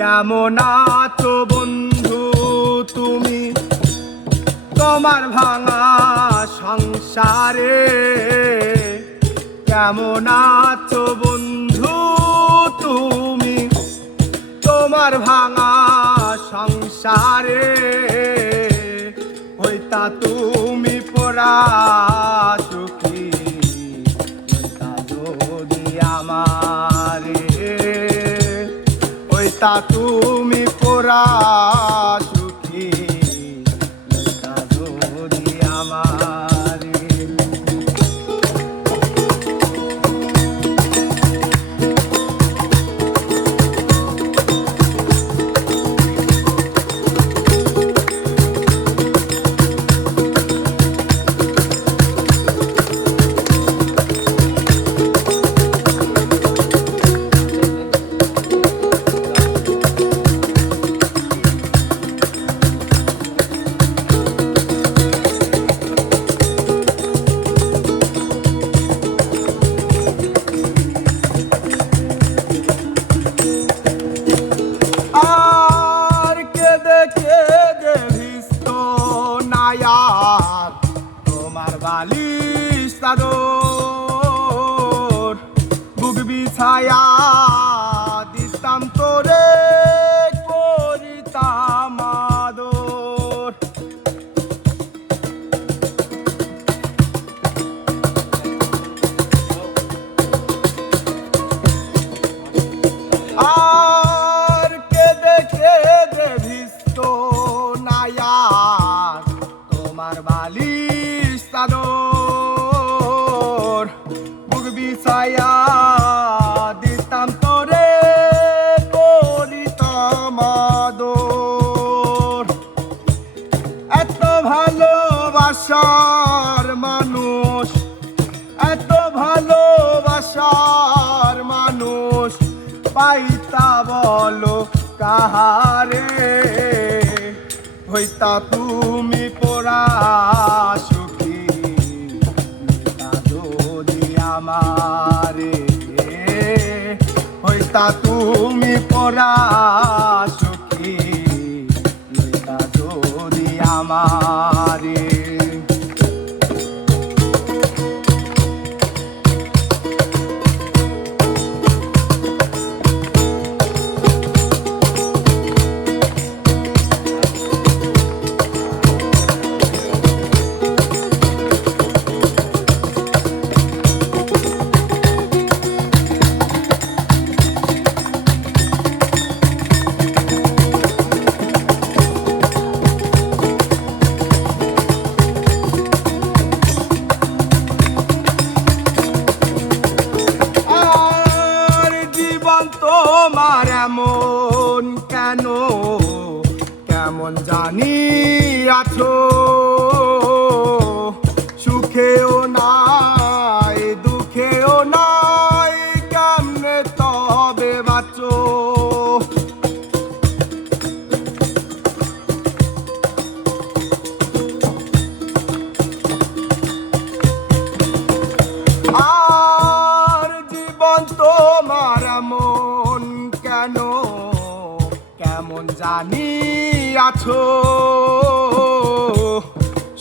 কেমন আছো বন্ধু তুমি তোমার ভাঙা সংসারে? কেমন আছো বন্ধু তুমি তোমার ভাঙা সংসারে? হইতা তুমি পরা সুখী, হইতা যদি আমারে, হইতা তুমি পরা সুখী, হইতা যদি আমারে। তোমার বালিশ চাদর বুক বিছায়া দিতাম তোরে, করিতাম আদর। আর কেঁদে কেঁদে ভিজত নায়া তোমার বালিশ চাদর বুক বিছায়া দিতাম তোরে, করিতাম আদর। এত ভালোবাসার মানুষ, এত ভালোবাসার মানুষ পাইতা বলো কাহারে? হইতা তুমি পরা সুখী, হইতা যদি আমারে, হইতা তুমি পরা সুখী, হইতা যদি আমারে। তোমার এমন কেন, কেমন জানি আছো, সুখেও নাই দুঃখেও নাই, কেমনে তবে বাঁচো? আর জীবন তোমার এমন কেন, কেমন জানি আছো,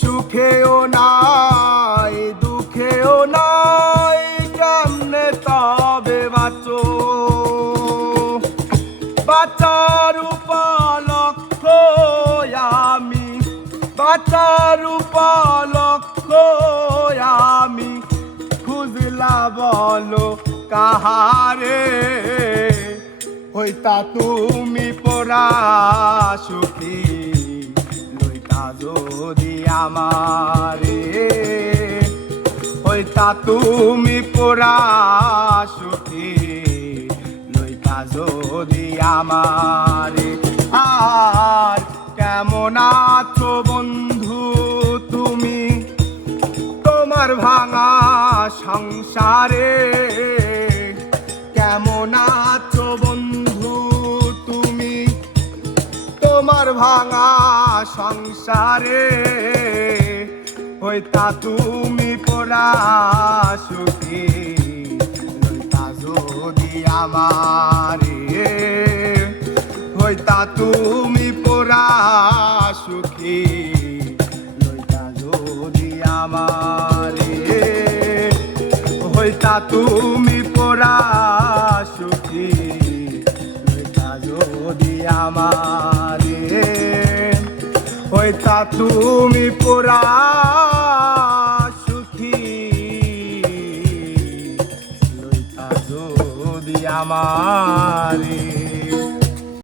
সুখেও নাই দুঃখেও নাই, কেমনে তবে বাঁচো? বাঁচার উপলক্ষ আমি, বাঁচার উপলক্ষ আমি খুঁজলা বলো কাহারে? হইতা তুমি পরা সুখী, লইতা যদি আমারে, হইতা তুমি পরা সুখী, লইতা যদি আমারে। আর কেমন আছো বন্ধু তুমি তোমার ভাঙা সংসারে? কেমন আছো বন্ধু তুমি তোমার ভাঙা সংসারে? হইতা তুমি পরা সুখী, লইতা যদি আমারে, হইতা তুমি পোরা সুখী লইতা যদি আমারে হইতা তুমি পোরা সুখী লইতা যদি আমারে হইতা তুমি পোরা সুখী লইতা যদি আমার